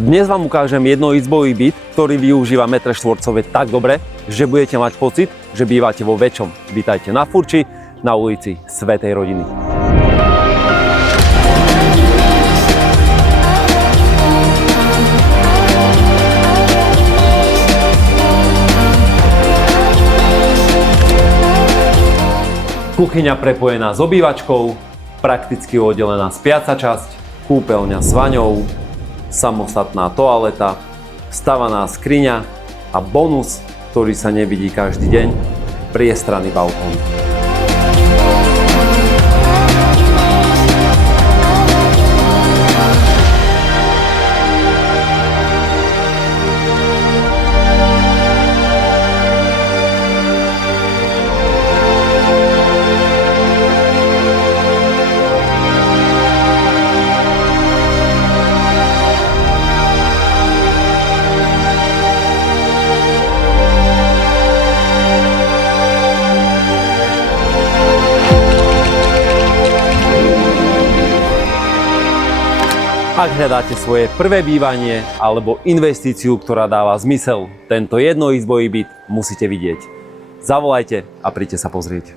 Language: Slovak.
Dnes vám ukážem jednoizbový byt, ktorý využíva metre štvorcové tak dobre, že budete mať pocit, že bývate vo väčšom. Vítajte na Furči, na ulici Svätej Rodiny. Kuchyňa prepojená s obývačkou, prakticky oddelená spiaca časť, kúpeľňa s vaňou, samostatná toaleta, vstavaná skriňa a bonus, ktorý sa nevidí každý deň, priestranný balkón. Ak hľadáte svoje prvé bývanie alebo investíciu, ktorá dáva zmysel, tento jednoizbový byt musíte vidieť. Zavolajte a príďte sa pozrieť.